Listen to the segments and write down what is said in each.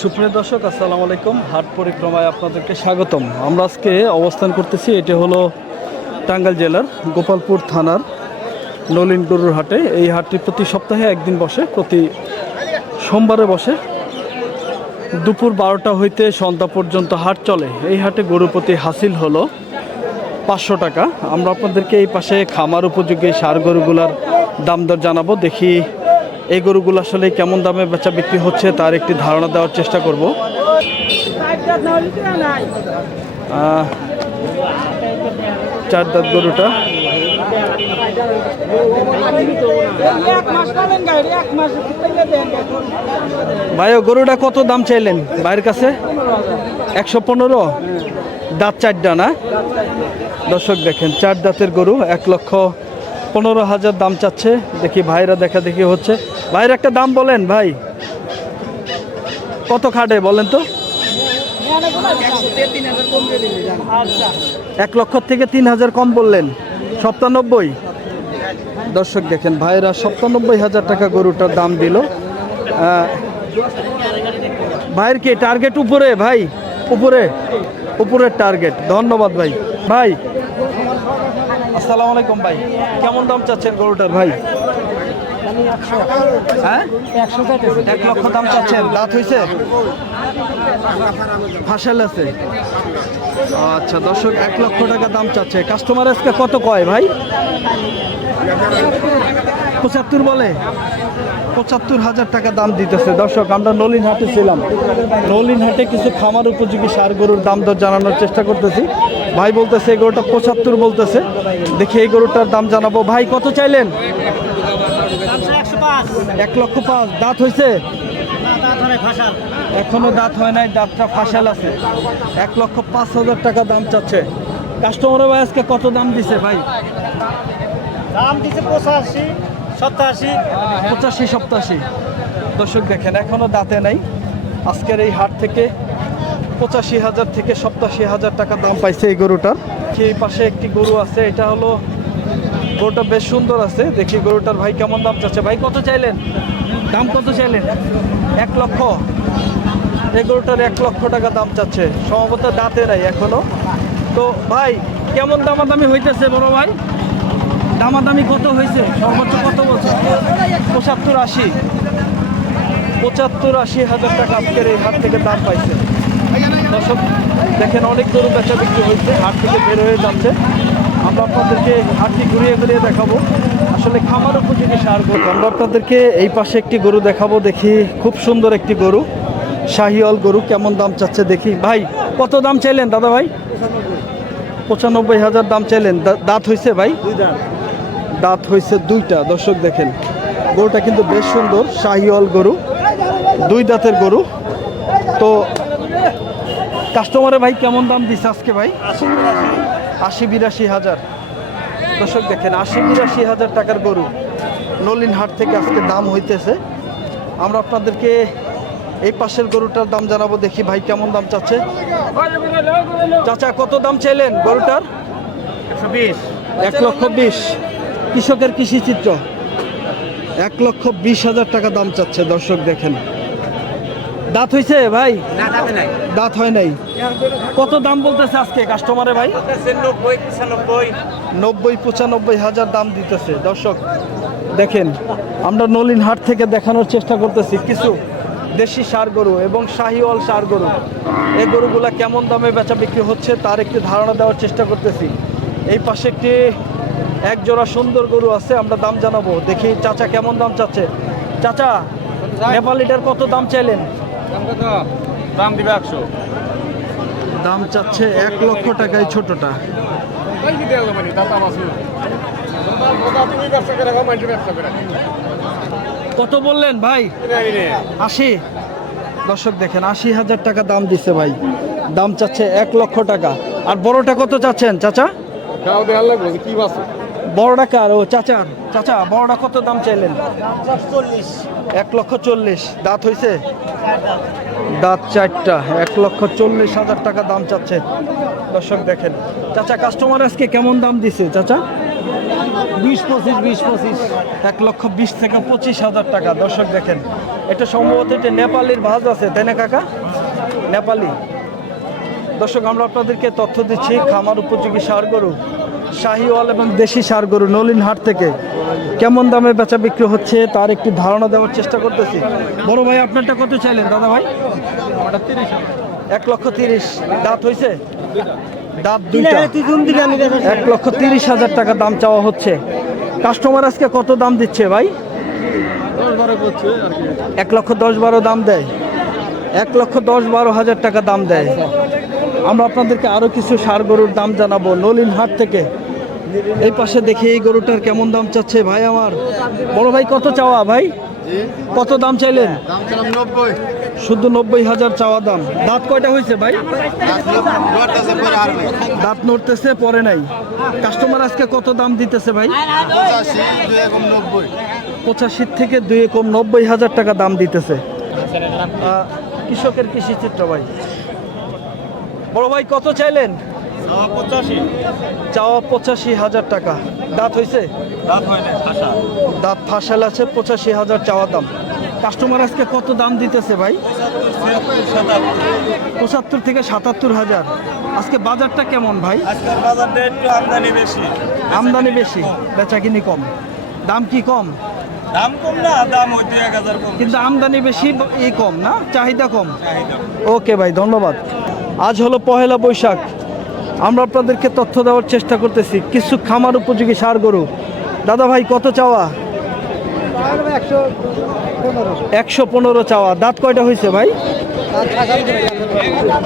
সুপ্রিয় দর্শক, আসসালামু আলাইকুম। হাট পরিক্রমায় আপনাদেরকে স্বাগতম। আমরা আজকে অবস্থান করতেছি, এটি হলো টাঙ্গাইল জেলার গোপালপুর থানার নলিন গরুর হাটে। এই হাটটি প্রতি সপ্তাহে একদিন বসে, প্রতি সোমবারে বসে। দুপুর বারোটা হইতে সন্ধ্যা পর্যন্ত হাট চলে। এই হাটে গরু প্রতি হাসিল হলো পাঁচশো টাকা। আমরা আপনাদেরকে এই পাশে খামার উপযোগী সার গরুগুলার দাম দর জানাব। দেখি এই গরুগুলো আসলে কেমন দামে বেচা বিক্রি হচ্ছে তার একটি ধারণা দেওয়ার চেষ্টা করব। চার দাঁত গরুটা। ভাই গরুটা কত দাম চাইলেন ভাইয়ের কাছে? একশো পনেরো? দাঁত চারটা না? দর্শক দেখেন, চার দাঁতের গরু, এক লক্ষ পনেরো হাজার দাম চাচ্ছে। দেখি ভাইরা দেখা দেখি হচ্ছে। ভাইয়ের একটা দাম বলেন ভাই। কত খাটে বলেন তো? এক লক্ষ থেকে তিন হাজার কম বললেন। সপ্তানব্বই। দর্শক দেখেন, ভাইরা সপ্তানব্বই হাজার টাকা গরুটার দাম দিল। ভাইয়ের কি টার্গেট উপরে? ভাই, উপরে, উপরের টার্গেট ধন্যবাদ ভাই। ভাই আসসালামু আলাইকুম ভাই। কেমন দাম চাচ্ছেন গরুটার ভাই? হ্যাঁ? এক লক্ষ দাম চাচ্ছেন। দাঁত হয়েছে ফাঁসাল আছে। আচ্ছা দর্শক, এক লক্ষ টাকা দাম চাচ্ছে। কাস্টমার আজকে কত কয় ভাই? পঁচাত্তর বলে। পঁচাত্তর হাজার টাকা দাম দিতেছে। দর্শক, আমরা নলিন হাটে ছিলাম। নলিন হাটে কিছু খামার উপযোগী সার গরুর দাম দর জানানোর চেষ্টা করতেছি। ভাই বলতেছে এই গরুটা পঁচাত্তর বলতেছে। দেখি এই গরুটার দাম জানাব। ভাই কত চাইলেন? পাঁচ এক লক্ষ পাঁচ। দাঁত হয়েছে? এখনও দাঁত হয় নাই দাঁতটা ফাঁসাল আছে। এক লক্ষ পাঁচ হাজার টাকা দাম চাচ্ছে। কাস্টমারের ভাই আজকে কত দাম দিছে ভাই? দাম দিছে পঁচাশি সত্তরাশি পঁচাশি সপ্তাশি দর্শক দেখেন এখনও দাঁতে নাই। আজকের এই হাট থেকে পঁচাশি হাজার থেকে সপ্তাশি হাজার টাকা দাম পাইছে এই গরুটার এই পাশে একটি গরু আছে, এটা হলো, গরুটা বেশ সুন্দর আছে। দেখি গরুটার ভাই কেমন দাম চাচ্ছে। ভাই, কত চাইলেন? দাম কত চাইলেন? এক লক্ষ। এই গরুটার এক লক্ষ টাকা দাম চাচ্ছে। সম্ভবত দাঁতে নাই এখনও। তো ভাই, কেমন দামাদামি হইতেছে বড় ভাই? দামাদামি কত হয়েছে সর্বোচ্চ কত বলছে? পঁচাত্তর আশি। পঁচাত্তর আশি হাজার টাকা আজকের এই হাট থেকে দাম পাইছে। দর্শক দেখেন অনেক গরু বেচা বিক্রি হয়েছে হাট থেকে বের হয়ে যাচ্ছে। আমরা আপনাদেরকে হাটটি ঘুরিয়ে ঘুরিয়ে দেখাবো। আসলে খামার উপযোগী সার গরু আমরা আপনাদেরকে এই পাশে একটি গরু দেখাবো দেখি খুব সুন্দর একটি গরু শাহিওয়াল গরু কেমন দাম চাচ্ছে দেখি। ভাই কত দাম চাইলেন দাদা ভাই? পঁচানব্বই হাজার দাম চাইলেন। দা- দাঁত হয়েছে ভাই? দাঁত। হয়েছে দুইটা। দর্শক দেখেন গরুটা কিন্তু বেশ সুন্দর শাহিওয়াল গরু দুই দাঁতের গরু। তো কাস্টমারে ভাই কেমন দাম দিচ্ছে আজকে ভাই? আশি বিরাশি হাজার। দর্শক দেখেন আশি বিরাশি হাজার টাকার গরু। নলিন হাট থেকে আজকে দাম হইতেছে। আমরা আপনাদেরকে এই পাশের গরুটার দাম জানাব দেখি ভাই কেমন দাম চাচ্ছে। চাচা কত দাম চাইলেন গরুটার? এক লক্ষ বিশ। কৃষকের কৃষি চিত্র এক লক্ষ বিশ হাজার টাকা দাম চাচ্ছে দর্শক দেখেন। দাঁত হয়েছে ভাই? দাঁত হয় নাই। কত দাম বলতেছে আজকে কাস্টমারে ভাই? নব্বই পঁচানব্বই। নব্বই পঁচানব্বই হাজার দাম দিতেছে। দর্শক দেখেন আমরা নলিন হাট থেকে দেখানোর চেষ্টা করতেছি কিছু দেশি সার গরু এবং শাহিওয়াল সার গরু। এই গরুগুলা কেমন দামে বেচা বিক্রি হচ্ছে তার একটি ধারণা দেওয়ার চেষ্টা করতেছি। এই পাশে একটি এক জোড়া সুন্দর গরু আছে আমরা দাম জানাব। দেখি চাচা কেমন দাম চাচ্ছে? চাচা নেপালিটার কত দাম চাইলেন? দাম দিবে একশো দাম চাচ্ছে এক লক্ষ টাকায় ছোটটা। কত বললেন ভাই? আশি। দর্শক দেখেন, আশি হাজার টাকা দাম দিচ্ছে ভাই। দাম চাচ্ছে এক লক্ষ টাকা। আর বড়টা কত চাচ্ছেন, চাচা? বড়টা কার ও চাচার চাচা বড়টা কত দাম চাইলেন? এক লক্ষ চল্লিশ। দাঁত হয়েছে দাঁত চারটা, এক লক্ষ চল্লিশ হাজার টাকা দাম চাচ্ছে। দর্শক দেখেন, চাচা কাস্টমার আজকে কেমন দাম দিছে, চাচা? বিশ পঁচিশ বিশ পঁচিশ, এক লক্ষ বিশ থেকে পঁচিশ হাজার টাকা। দর্শক দেখেন, এটা সম্ভবত এটা নেপালির ভাজ আছে, তাই না কাকা? নেপালি। দর্শক, আমরা আপনাদেরকে তথ্য দিচ্ছি, খামার উপযোগী সার গরু। শাহিওয়াল এবং দেশি সার গরু নলিন হাট থেকে কেমন দামে বেচা বিক্রি হচ্ছে তার একটি ধারণা দেওয়ার চেষ্টা করতেছি। বড় ভাই আপনারটা কত চাইলেন দাদা ভাই? এক লক্ষ তিরিশ। দাঁত হয়েছে দাঁত দুইটা। এক লক্ষ তিরিশ হাজার টাকা দাম চাওয়া হচ্ছে। কাস্টমার আজকে কত দাম দিচ্ছে ভাই? এক লক্ষ দশ বারো দাম দেয়। এক লক্ষ দশ বারো হাজার টাকা দাম দেয়। আমরা আপনাদেরকে আরও কিছু সার গরুর দাম জানাব নলিন হাট থেকে। এই পাশে দেখি এই গরুটার কেমন দাম চাচ্ছে ভাই আমার। বড় ভাই, কত চাওয়া ভাই? কত দাম চাইলেন? শুধু নব্বই হাজার চাওয়া দাম। দাঁত কয়টা হয়েছে ভাই? দাঁত নড়তেছে, পরে নাই। কাস্টমার আজকে কত দাম দিতেছে ভাই? পঁচাশি থেকে দুই কম নব্বই হাজার টাকা দাম দিতেছে। কৃষকের কৃষি চিত্র ভাই। বড় ভাই, কত চাইলেন? চাওয়া পঁচাশি। হাজার টাকা। দাঁত হয়েছে হয় দাঁত ফাঁসাল আছে পঁচাশি হাজার চাওয়া দাম। কাস্টমার আজকে কত দাম দিতেছে ভাই? পঁচাত্তর থেকে সাতাত্তর হাজার। আজকে বাজারটা কেমন ভাই? আমদানি বেশি আমদানি বেশি। বেচা কিনি কম। দাম কি কম? দাম কম না দাম ওই দুই এক হাজার কম কিন্তু আমদানি বেশি ই কম না? চাহিদা কম। ওকে ভাই ধন্যবাদ। আজ হলো পহেলা বৈশাখ। আমরা আপনাদেরকে তথ্য দেওয়ার চেষ্টা করতেছি। কিছু খামার উপযোগী সার গরু। দাদা ভাই, কত চাওয়া? একশো পনেরো চাওয়া। দাঁত কয়টা হয়েছে ভাই?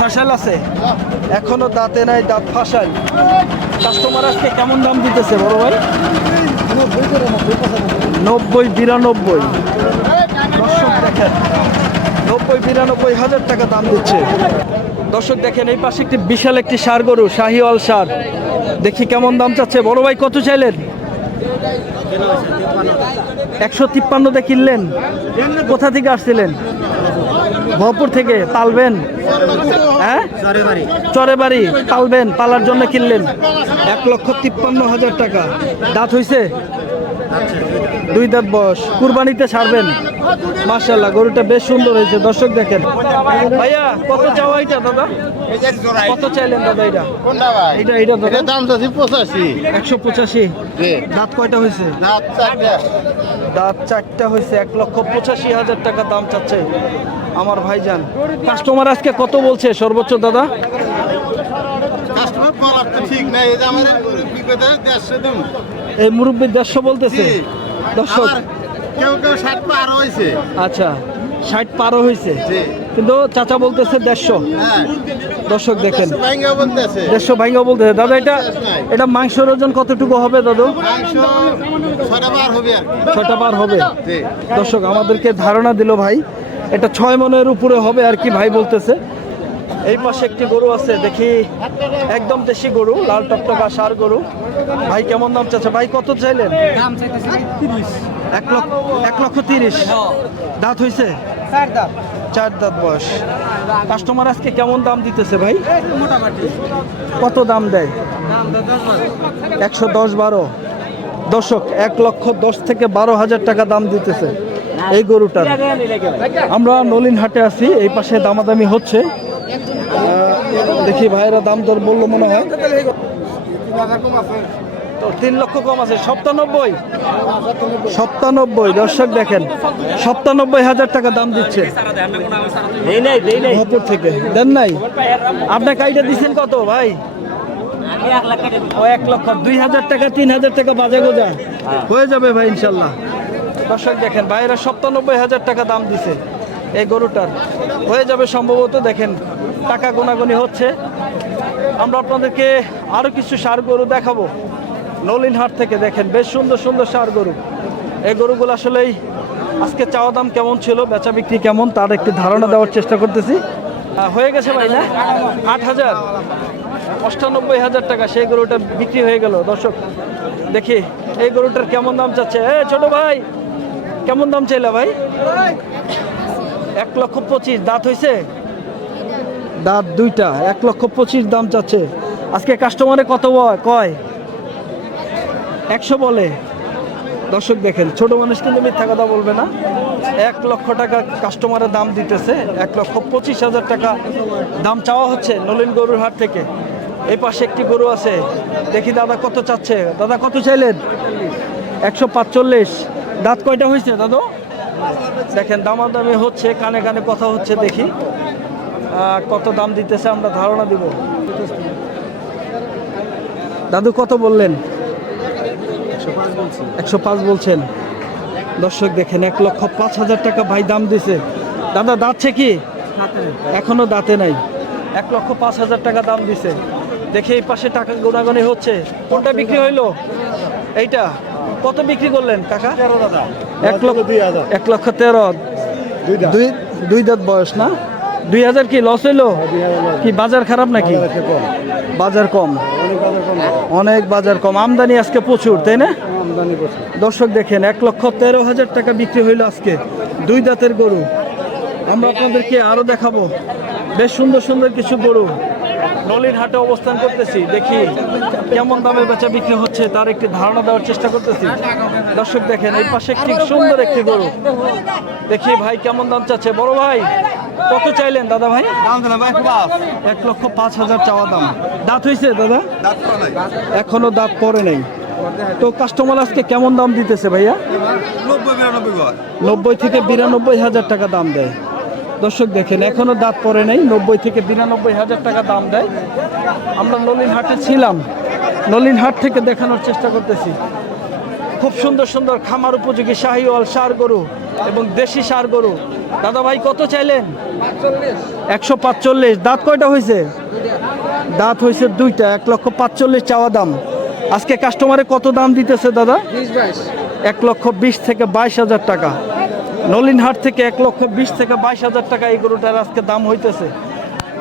ফাঁসাল আছে? এখনও দাঁতে নাই, দাঁত ফাঁসাল। কাস্টমার আজকে কেমন দাম দিতেছে বড় ভাই? নব্বই, বিরানব্বই। নব্বই বিরানব্বই হাজার টাকা দাম দিচ্ছে। দর্শক দেখেন, এই পাশে একটি বিশাল একটি সার গরু, শাহিওয়াল সার। দেখি কেমন দাম চাচ্ছে। বড় ভাই, কত চাইলেন? একশো তিপ্পান্নতে কিনলেন। কোথা থেকে আসছিলেন? ভরপুর থেকে। পালবেন? হ্যাঁ? চরে বাড়ি পালবেন? পালার জন্য কিনলেন। এক লক্ষ তিপ্পান্ন হাজার টাকা। দাঁত হইছে? দুই দাঁত বয়স। কুরবানিতে ছাড়বেন? মাশাল্লাহ গরুটা বেশ সুন্দর হয়েছে। দর্শক দেখেন। ভাইয়া কত চাওয়া এটা দাদা? কত চাইলেন দাদা এটা? কোনটা ভাই এটা এটা দাদা? দাম চাচ্ছি পঁচাশি। একশো পঁচাশি দাঁত কয়টা হয়েছে? দাঁত চারটা। দাঁত চারটা হয়েছে। এক লক্ষ পঁচাশি হাজার টাকা দাম চাচ্ছে আমার ভাইজান। কাস্টমার আজকে কত বলছে সর্বোচ্চ দাদা? কাস্টমার ঠিক নাই। এই যে আমাদের দেড়শো এই মুরব্বী দেড়শো বলতেছে? দর্শক। কেউ কেউ ষাট পার হয়েছে। আচ্ছা ষাট পারও হয়েছে। কিন্তু চাচা বলতেছে দেড়শো। হ্যাঁ। দর্শক দেখেন। দেড়শো ভাইঙ্গা বলতেছে। দাদা এটা এটা মাংসের ওজন কতটুকু হবে দাদু? ছটা বার হবে ছটা বার হবে। দর্শক আমাদেরকে ধারণা দিল ভাই এটা ছয় মনের উপরে হবে আর কি ভাই বলতেছে। এই পাশে একটি গরু আছে দেখি। একদম দেশি গরু লাল টকটকা সার গরু। ভাই কেমন দাম চাচ্ছে? ভাই কত চাইলেন? এক লক্ষ এক লক্ষ তিরিশ। দাঁত হয়েছে চার দাঁত। বয়স। কাস্টমার আজকে কেমন দাম দিতেছে ভাই? কত দাম দেয়? একশো দশ বারো। দশক এক লক্ষ দশ থেকে বারো হাজার টাকা দাম দিতেছে এই গরুটার। আমরা নলিন হাটে আছি এই পাশে দামাদামি হচ্ছে। দেখি ভাইরা দাম দর বলল মনে হয়। তো তিন লক্ষ কম আছে সপ্তানব্বই? সপ্তানব্বই দর্শক দেখেন সপ্তানব্বই হাজার টাকা দাম দিচ্ছে। মহাপুর থেকে দেন নাই? আপনার কাইটা দিচ্ছেন কত ভাই? এক লক্ষ দুই হাজার টাকা তিন হাজার টাকা বাজে গোজা হয়ে যাবে ভাই ইনশাল্লাহ। দর্শক দেখেন ভাইরা সপ্তানব্বই হাজার টাকা দাম দিছে। এই গরুটার। হয়ে যাবে সম্ভবত, দেখেন, টাকা গোনাগুনি হচ্ছে। আমরা আপনাদেরকে আরও কিছু সার গরু দেখাবো। নলিন হাট থেকে দেখেন, বেশ সুন্দর সুন্দর সার গরু। এই গরুগুলো আসলেই আজকে চাওয়া দাম কেমন ছিল, বেচা বিক্রি কেমন, তার একটি ধারণা দেওয়ার চেষ্টা করতেছি। হয়ে গেছে ভাই, না? আট হাজার। অষ্টানব্বই হাজার টাকা সেই গরুটা বিক্রি হয়ে গেল, দর্শক। দেখি, এই গরুটার কেমন দাম চাচ্ছে? এ, ছোট ভাই, কেমন দাম চাইলা ভাই? এক লক্ষ পঁচিশ, দাঁত হয়েছে দাঁত দুইটা, এক লক্ষ পঁচিশ দাম চাচ্ছে। আজকে কাস্টমারে কত কয়? একশো বলে। দর্শক দেখেন, ছোট মানুষ কিন্তু মিথ্যা কথা বলবে না। এক লক্ষ টাকা কাস্টমারের দাম দিতেছে, এক লক্ষ পঁচিশ হাজার টাকা দাম চাওয়া হচ্ছে নলিন গরুর হাট থেকে। এই পাশে একটি গরু আছে। দেখি দাদা কত চাচ্ছে? দাদা কত চাইলেন? একশো পাঁচচল্লিশ। দাঁত কয়টা হয়েছে দাদু? দেখেন, দামাদামি হচ্ছে, কানে কানে কথা হচ্ছে, দেখি। কত দাম দিতেছে, আমরা ধারণা দিব। দাদু, কত বললেন? একশো পাঁচ বলছেন। দর্শক দেখেন, এক লক্ষ পাঁচ হাজার টাকা ভাই দাম দিছে। দাদা, দাঁতছে কি? এখনও দাঁতে নাই। এক লক্ষ পাঁচ হাজার টাকা দাম দিছে। দেখে এই পাশে টাকা গোনাগনি হচ্ছে। কোনটা বিক্রি হইল? এইটা। কত বিক্রি করলেন কাকা? এক লক্ষ এক লক্ষ তেরো। দুই দুই দাঁত বয়স না? দুই হাজার কি লস হইল? কি বাজার খারাপ নাকি? বাজার কম। অনেক বাজার কম। আমদানি আজকে প্রচুর তাই না? দর্শক দেখেন এক লক্ষ তেরো হাজার টাকা বিক্রি হইল আজকে। দুই দাঁতের গরু। আমরা আপনাদেরকে আরও দেখাবো। বেশ সুন্দর সুন্দর কিছু গরু। নলিন হাটে অবস্থান করতেছি দেখি কেমন দামে বেচা বিক্রি হচ্ছে তার একটি ধারণা দেওয়ার চেষ্টা করতেছি। দর্শক দেখেন এই পাশে একটি সুন্দর একটি গরু। দেখি ভাই কেমন দাম চাচ্ছে বড় ভাই কত চাইলেন দাদা ভাই? এক লক্ষ পাঁচ হাজার চাওয়া দাম। দাঁত হয়েছে দাদা? এখনও দাঁত পরে নাই। তো কাস্টমার আজকে কেমন দাম দিতেছে ভাইয়া? নব্বই থেকে বিরানব্বই হাজার টাকা দাম দেয়। দর্শক দেখেন এখনও দাঁত পরে নেই নব্বই থেকে বিরানব্বই হাজার টাকা দাম দেয়। আমরা নলিন হাটে ছিলাম নলিন হাট থেকে দেখানোর চেষ্টা করতেছি। খুব সুন্দর সুন্দর খামার উপযোগী শাহিওয়াল সার গরু এবং দেশি সার গরু। দাদা ভাই কত চাইলেন? একশো পাঁচচল্লিশ। দাঁত কয়টা হয়েছে? দাঁত হয়েছে দুইটা এক লক্ষ পাঁচচল্লিশ চাওয়া দাম। আজকে কাস্টমারে কত দাম দিতেছে দাদা? এক লক্ষ বিশ থেকে বাইশ হাজার টাকা। নলিনহাট থেকে এক লক্ষ বিশ থেকে বাইশ হাজার টাকা এই গরুটার আজকে দাম হইতেছে।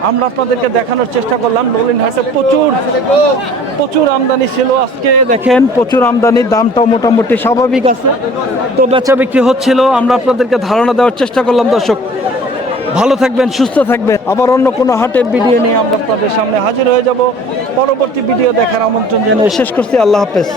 আমরা আপনাদেরকে দেখানোর চেষ্টা করলাম, নলিনহাটে প্রচুর প্রচুর আমদানি ছিল আজকে, দেখেন প্রচুর আমদানি দামটাও মোটামুটি স্বাভাবিক আছে। তো বেচা বিক্রি হচ্ছিল, আমরা আপনাদেরকে ধারণা দেওয়ার চেষ্টা করলাম দর্শক। ভালো থাকবেন, সুস্থ থাকবেন। আবার অন্য কোনো হাটের ভিডিও নিয়ে আমরা আপনাদের সামনে হাজির হয়ে যাব। পরবর্তী ভিডিও দেখার আমন্ত্রণ জানিয়ে শেষ করছি। আল্লাহ হাফেজ।